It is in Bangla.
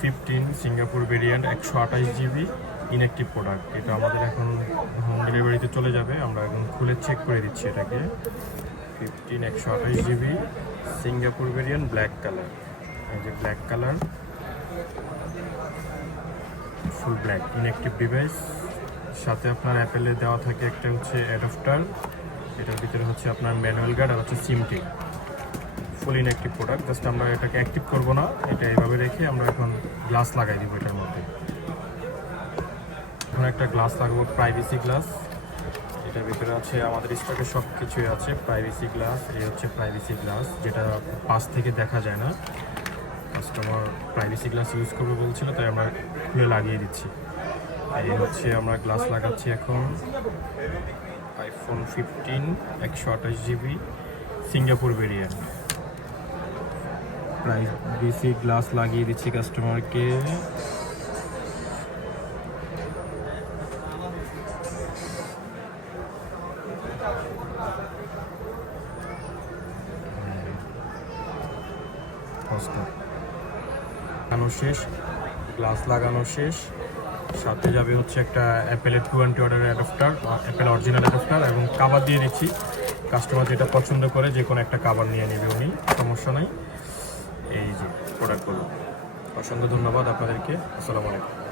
15 Singapore variant 128 GB inactive product. এটা আমাদের এখন হোম ডেলিভারিতে চলে যাবে। আমরা এখন খুলে চেক করে দিচ্ছি এটাকে। 15 128 GB Singapore variant black colour. এই যে black colour, full black inactive device. সাথে আপনার অ্যাপেলে দেওয়া থাকে একটা হচ্ছে অ্যাডাপ্টার, এটার ভিতরে হচ্ছে আপনার ম্যানুয়াল গার্ড আর হচ্ছে সিমটি। ফুল ইনঅ্যাক্টিভ প্রোডাক্ট। জাস্ট আমরা এটাকে অ্যাক্টিভ করবো না, এটা এইভাবে রেখে আমরা এখন গ্লাস লাগাই দিব এটার মধ্যে। এখন একটা গ্লাস লাগাবো, প্রাইভেসি গ্লাস। এটার ভিতরে আছে আমাদের স্টকে সব কিছুই আছে। প্রাইভেসি গ্লাস, এই হচ্ছে প্রাইভেসি গ্লাস, যেটা পাশ থেকে দেখা যায় না। কাস্টমার প্রাইভেসি গ্লাস ইউজ করবে বলছিল, তাই আমরা খুলে লাগিয়ে দিচ্ছি। এই হচ্ছে আমরা গ্লাস লাগাচ্ছি এখন। iPhone 15 128 GB Singapore variant. Privacy glass লাগিয়ে দিচ্ছি কাস্টমারকে। লাগানো শেষ, গ্লাস লাগানো শেষ। সাথে যাবে হচ্ছে একটা অ্যাপেলের 220 অর্ডারের অ্যাডাপ্টার, অ্যাপেল অরিজিনাল অ্যাডাপ্টার, এবং কাভার দিয়ে দিচ্ছি। কাস্টমার যেটা পছন্দ করে যে কোনো একটা কাভার নিয়ে নেবে উনি, সমস্যা নাই। এই যে প্রোডাক্টগুলো। অসংখ্য ধন্যবাদ আপনাদেরকে। আসসালামু আলাইকুম।